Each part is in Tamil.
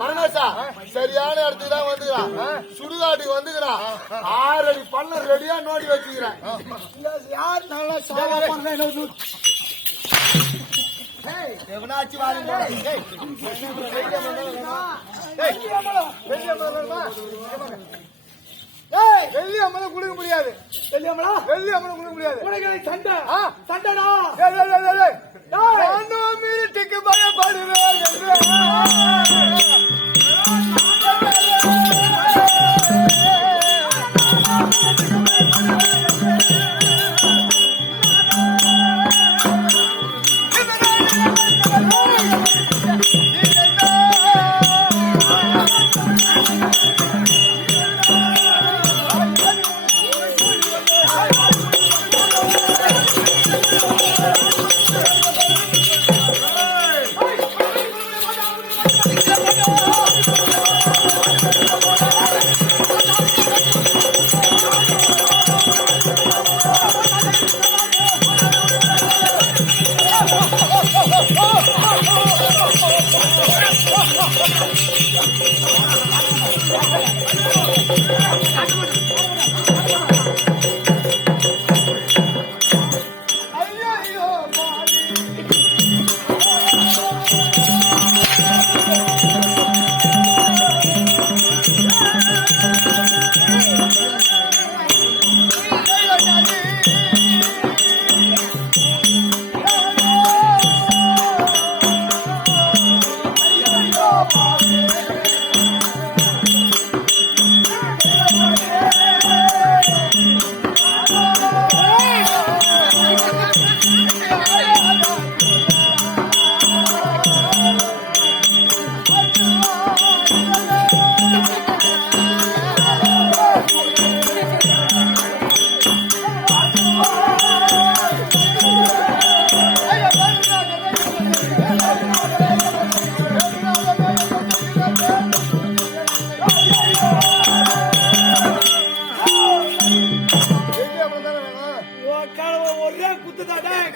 பரமேசா சரியான இடத்துக்கு தான் வந்துக்கிறான். சுடுகாட்டுக்கு வந்துக்கிறான். ஆறு அடி பண்ண ரெடியா நோண்டி வச்சுக்கிறேன். யார் நல்லா சாவா பண்றேன் எவனாச்சு வாருங்க. வெள்ளி அம்மனை கொடுக்க முடியாது. தெரியாமலா வெள்ளி அம்மனை கொடுக்க முடியாது. உனக்கு சண்டை? சண்டைடா. மீட்டுக்கு பயப்படுவேன்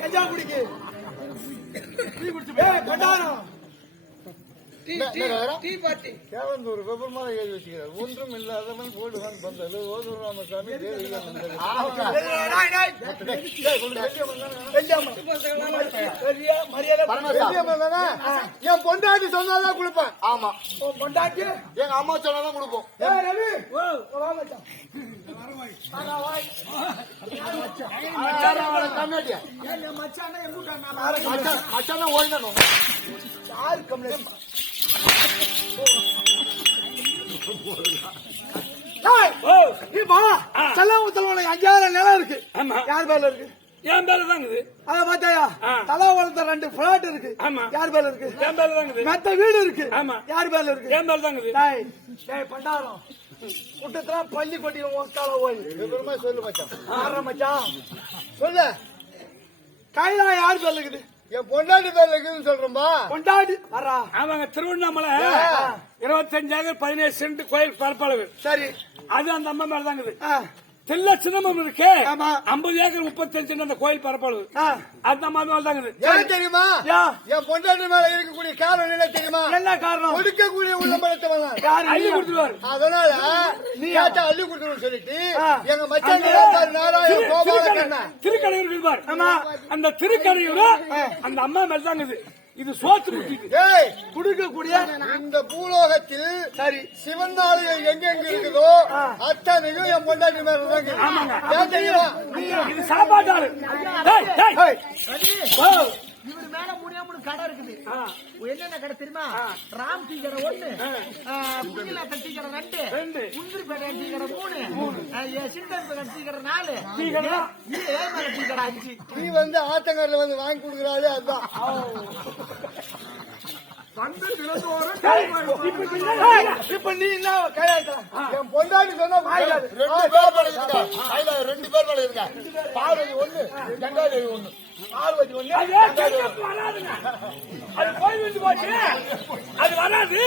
கஞ்சா குடிக்கு. என்ன, என்ன வேணும்? கேவந்தூர் வெப்பமான எழுதி வச்சுக்கிறார். ஒன்றும் இல்லாதவன் போடுவான் பந்தல். ஓதூர் ராமசாமி? என் பொண்டாட்டி சொன்னாதான் கொடுப்பேன். ஆமா. பொண்டாட்டி? எங்க அம்மா சொன்னாதான் கொடுப்போம். அஞ்சாயிரம் நிலம் இருக்கு ஆமா. யார் பேர்ல இருக்கு என் பேர்ல தான் இருக்குது அத பார்த்தாயா ஆ. தலா வளர்த்த ரெண்டு பிளாட் இருக்கு ஆமா. யார் பேர்ல இருக்கு என் பேர்ல தான் இருக்குது மெத்த வீடு இருக்கு ஆமா. யார் பேர்ல இருக்கு என் பேர்ல தான் இருக்குது டேய் டேய் பண்டாரம் குட்டத்துல பள்ளி கொட்டி உக்கால ஓய். விவரமா சொல்லு மச்சான். ஆற மச்சான். சொல்லு. கைலா யார் பேர்ல இருக்குது? என் பொண்டாட்டி பேர்ல இருக்குதுன்னு சொல்றேன்பா. கொண்டாடி வரா அவங்க திருவண்ணாமலை. இருபத்தஞ்சாயிரம் பதினேழு சென்ட் கோயில் பரப்பளவு. சரி. அது அந்த அம்மா மேல தான் தெல்ல சின்னமம் இருக்கு. ஆமா. ஐம்பது ஏக்கர் முப்பத்தஞ்சு அந்த கோயில் பரப்பளவு. அந்த இருக்குது எனக்கு தெரியுமா. என் பொண்டாட்டி மேல இருக்கக்கூடிய காரணம் என்ன தெரியுமா? என்ன காரணம்? கொடுக்கக்கூடிய உள்ள மரத்தவன் யாரு? அள்ளி? கொடுத்துருவாரு அதனால நீ அள்ளி கொடுக்கணும்னு சொல்லிட்டு. எங்க மச்சான் திருக்கடையூர் இருப்பார். அந்த திருக்கடையூர் அந்த அம்மா மேல தான் இருக்குது இது சோத்து குடுக்கக்கூடிய இந்த பூலோகத்தில் சரி. சிவன் நாடுகள் எங்க எங்க இருக்குதோ அத்தனையும் என் பொண்டாட்டி மேல தெரியுமா? இது சாப்பாட்டு இவர் மேல மூணே மூணு கடை இருக்குது. என்னென்ன கடை தெரியுமா? ராம் டீ கடை ஒண்ணு. குஞ்சிலாத்தன் டீ கடை ரெண்டு. குந்திரிப்பேட்டை டீ கடை மூணு. சிண்டன்பேட்டை டீ கடை நாலு. டீ கடை. இது ஏமலை டீ கடை அஞ்சு நீ வந்து ஆத்தங்கரில் வந்து வாங்கி கொடுக்குறாளே அதுதான் இப்ப நீ என்ன? கையாட்டம் என் பொண்டாட்டி சொன்னா. ரெண்டு பேர் மேல இருக்கா கையில ரெண்டு பேர் மேல பார்வதி ஒண்ணு கங்காதேவி ஒண்ணு. பார்வதி ஒண்ணு அது போய் போச்சு. அது வராது.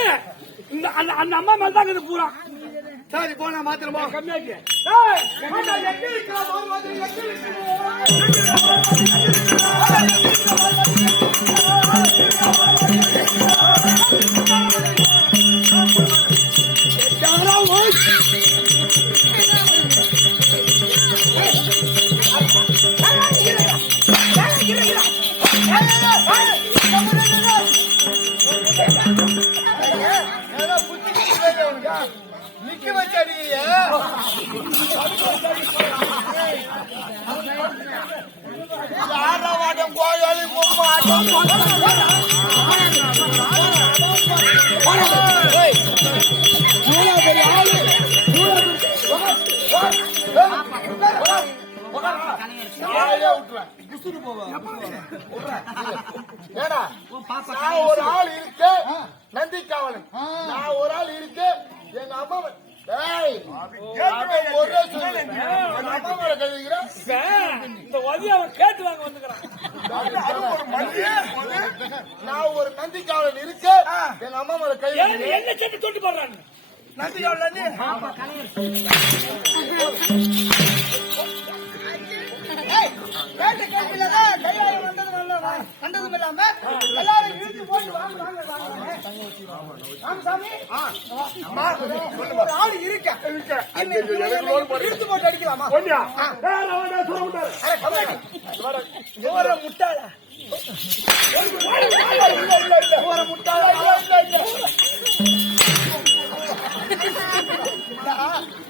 இந்த அந்த அந்த அம்மா மேல தான் பூரா. சரி போனா மாத்திரமா? கம்மியாச்சு. ஏடா ஒரு ஆள் இருக்கு நந்தி காவலன் நான் ஒரு ஆள் இருக்கு எங்க அம்மா இந்த உதவி அவன் கேட்டு வாங்க வந்துக்கிறான். நான் ஒரு நந்தி காவலன் இருக்க எங்க அம்மா மேல கை. என்ன செட்டு தொட்டு கேள்வியிலதான் கையாளம் வந்தது நல்லதா? வந்ததும் இல்லாம எல்லாரும் இழுத்து போட்டு வாங்க, வாங்க, வாங்க. அம்மா, ஒரு ஆள் இருக்க. இழுத்து போட்டு அடிக்கலாமா? ஓர முட்டாளா. ஓர முட்டாளா.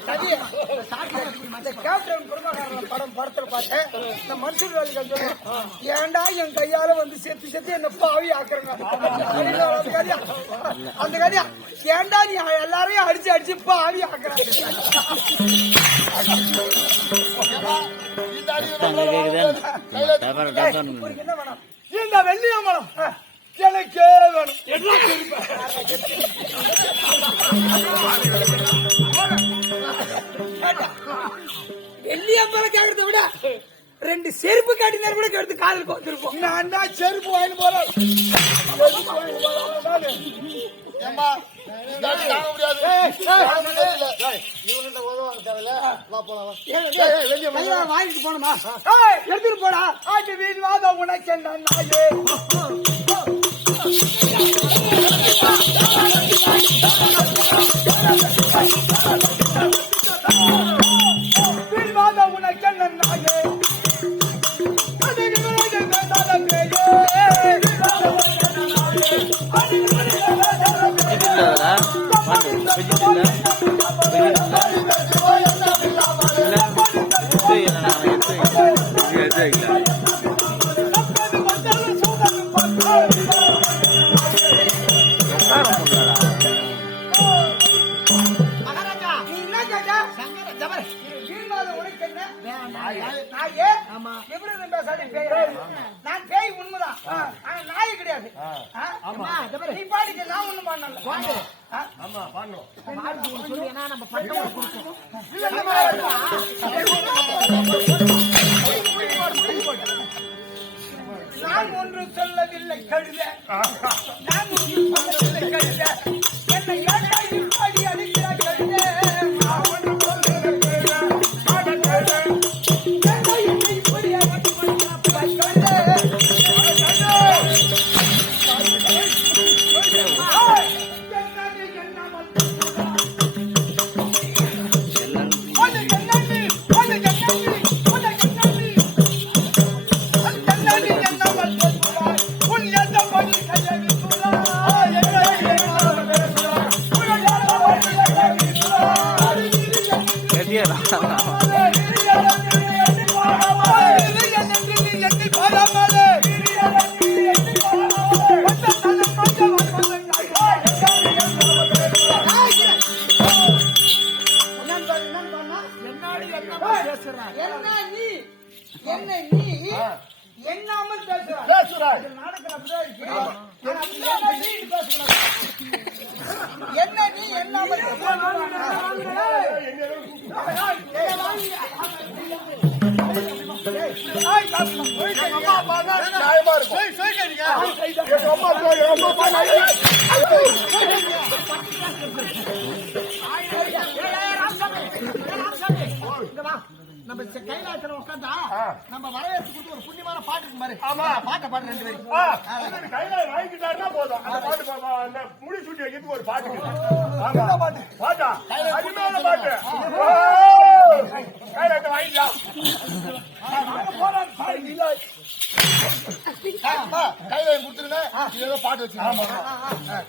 சரி, இந்த கேப்டன் குடும்பக்காரன் படம் படத்துல பார்த்தேன். இந்த மன்சூர் வேலைக்கு சொல்லுவேன் ஏன்டா என் கையால வந்து செத்து செத்து என்ன பாவி ஆக்குறங்க? அந்த கடியா அந்த கடியா ஏன்டா நீ எல்லாரையும் அடிச்சு அடிச்சு பாவி ஆக்குற? இந்த வெள்ளியம்பலம் எனக்கே வேணும். தெரியுமா வெள்ளியம்பலம் கேட்கறத விட ரெண்டு செருப்பு காட்டினார் கூட எடுத்து காதல் கோத்திருப்போம் நான் தான் செருப்பு வாங்கி. போறேன் வாங்கி வாங்கிட்டு போனோமா ஏய், எடுத்துட்டு போடா. ஆட்டு வீண் வாத உனக்கு என்ன கிடையாது நீ பாடிக்க நான் ஆமா சொல்லி ஏன்னா நம்ம பட்டம் கொடுப்போம்? நான் ஒன்று சொல்லவில்லை கழுத நான் ஒன்று சொல்லவில்லை கழுத என்ன நம்ம செ- கைலாசத்துல உட்காந்தா நம்ம வரவேற்று கொடுத்து ஒரு புண்ணியமான பாட்டு இருக்கும் பாரு ஆமா. பாட்டை பாட்டு ரெண்டு பேரும் ஆ, வாங்கிட்டாருன்னா போதும் அந்த பாட்டு பா- பா- அந்த முடி சுட்டி வைக்கிறதுக்கு ஒரு பாட்டு ஆமா. பாட்டா அருமையான பாட்டு ஓ! கையில வாங்கிக்கலாம் கையில கொடுத்துருங்க இது ஏதோ பாட்டு வச்சு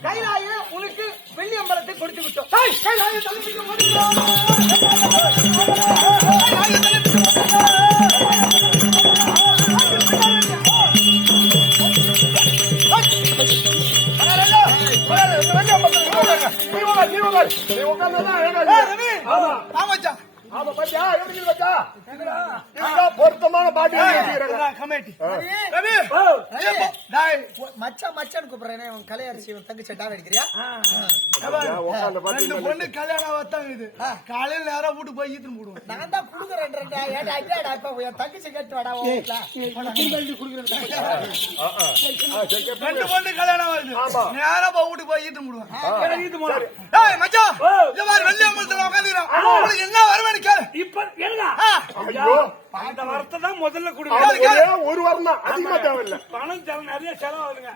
கைலாய உனக்கு வெள்ளி அம்பலத்தை கொடுத்து விட்டோம். ஆமா பாத்தியா? எப்படி இதுதான் பொருத்தமான பாட்டு கமிட்டி. மச்சான் மச்சான் கூப்பிடுறேன். இவன் கலையரசி இவன் தங்கச்சி டாவ் அடிக்கிறியா? ரெண்டு பொண்ணு கல்யாணம் வத்தாங்க இது. காலையில நேரம் வீட்டு போய் ஈத்துன்னு போடுவோம். நான் தான் குடுக்குறேன் என் தங்கச்சி கேட்டு வாடா. ரெண்டு பொண்ணு கல்யாணம் வருது ஆமா. நேரா போய் ஈத்துன்னு போடுவோம். மாதிரி வெள்ளி அம்பலத்துல உட்காந்துக்கிறோம் உங்களுக்கு என்ன வருமானு கேளு இப்ப என்னடா ஐயோ அந்த வரத்தை தான் முதல்ல அது கொடுங்க. ஒரே ஒரு வாரம் தான். அதிகமா தேவையில்லை. பணம் தேவை நிறைய செலவாகுதுங்க.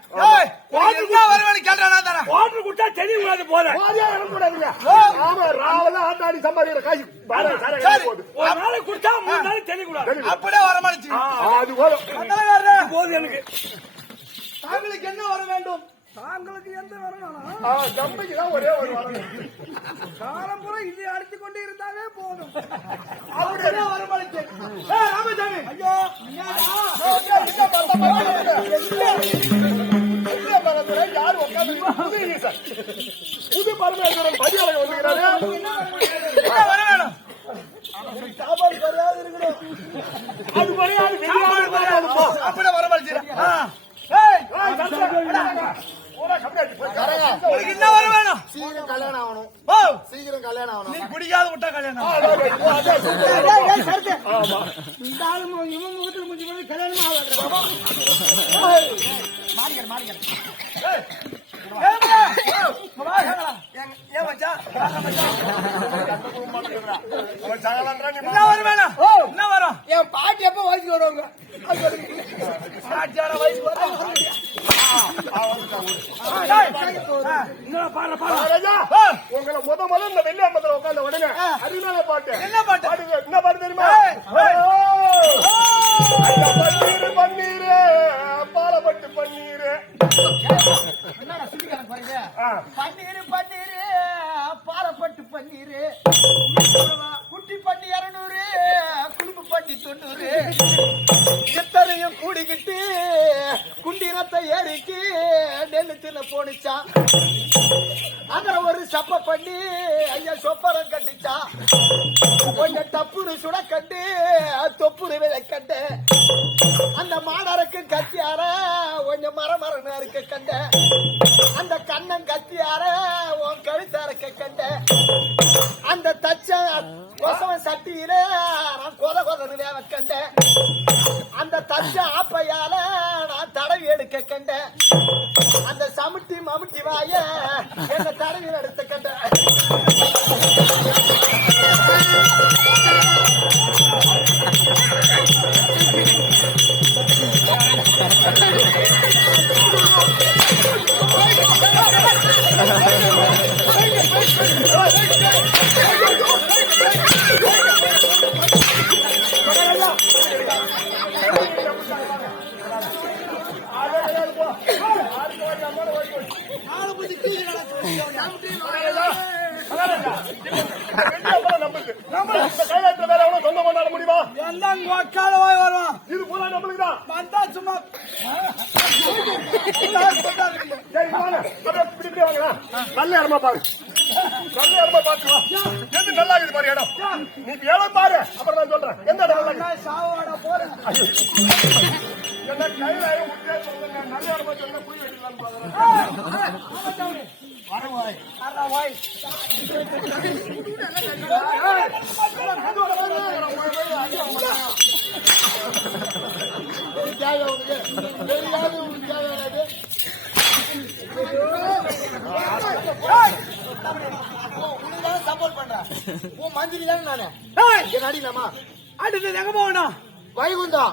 கேள்றா நான் தரேன். வாட்டர் குட்டா தெரிய கூடாது போத பாதியா இறங்கக்கூடாதுங்க ஆமா ராவெல்லாம் ஆட்டாடி சம்பாதிக்கிற காசு பாரு, சாரே, சரி. போகுது. ஒரு நாளைக்கு குடிச்சா மூணு நாளைக்கு தெரிய கூடாது அப்படியே வரமானுச்சு ஆ, அது வரும் போது எனக்கு. தாங்களுக்கு என்ன வர வேண்டும்? தாங்களுக்கு எந்த வரணும் தம்பிக்கு தான் ஒரே ஒரு வாரம் காலம் பூரா இதை அடித்து கொண்டு இருந்தாலே வரமானுச்சு ஏய் ராமசாமி. ஐயோ யார். புது பரமேஸ்வரன் பதிவாளர் வந்துகிறாரு என்ன வர வேணும் சாப்பாடு குறையாது இருக்கணும் அது குறையாது வெளியாடு குறையாது போ. அப்படியே வரமானுச்சு ஏய் ஏய், தம்பி, பூரா கம்மியாச்சு போய். உங்களுக்கு என்ன வர வேணும் சீக்கிரம் கல்யாணம் ஆகணும் ஓ சீக்கிரம் கல்யாணம் ஆகணும் நீ குடிக்காத விட்டா கல்யாணம். இவன் முகத்துல முடிஞ்சு போய் கல்யாணம் ஆகாது மாறிக்கர் மாறிக்கர் ஏன் நீ என்ன வர வேணும் என்ன வரும் என் பாட்டி எப்ப வயசுக்கு வருவாங்க வரும் பாரு பாரு உங்களை முத முத இந்த வெள்ளி அம்பத்துல உட்கார்ந்த உடனே அருமையான ஒரு சப்ப பண்ணி ஐயா சொப்பரம் கட்டிச்சான் கொஞ்சம் தப்புரு சுட கண்டு தொப்புரு விலை கண்டு அந்த மாடருக்கு கத்தியார கொஞ்சம் மர இருக்க கண்ட. அந்த கண்ணன் கத்தியார உன் கழுத்தறக்க கண்ட. அந்த தச்ச கொசவன் சட்டியில நான் கொத கொதனு வேவ கண்ட. அந்த தச்ச ஆப்பையால நான் தடவி எடுக்க கண்ட. அந்த சமுட்டி மமுட்டி வாய என்ன தடவி எடுத்து கண்ட. நல்ல இடமா பாரு நல்ல இடமா பாத்து வா எது நல்லா இருக்குது பாரு இடம் நீ இடம் பாரு அப்புறம் நான் சொல்றேன். எந்த இடம்? சாவாட போறேன். என்ன வைக்கலாம்னு பாக்குறேன் சப்போர்ட் பண்றேன் உன் மந்திரி தானே நானு என் அடிக்கலாமா அடுத்தது எங்க போகணும்? வைகுந்தம்.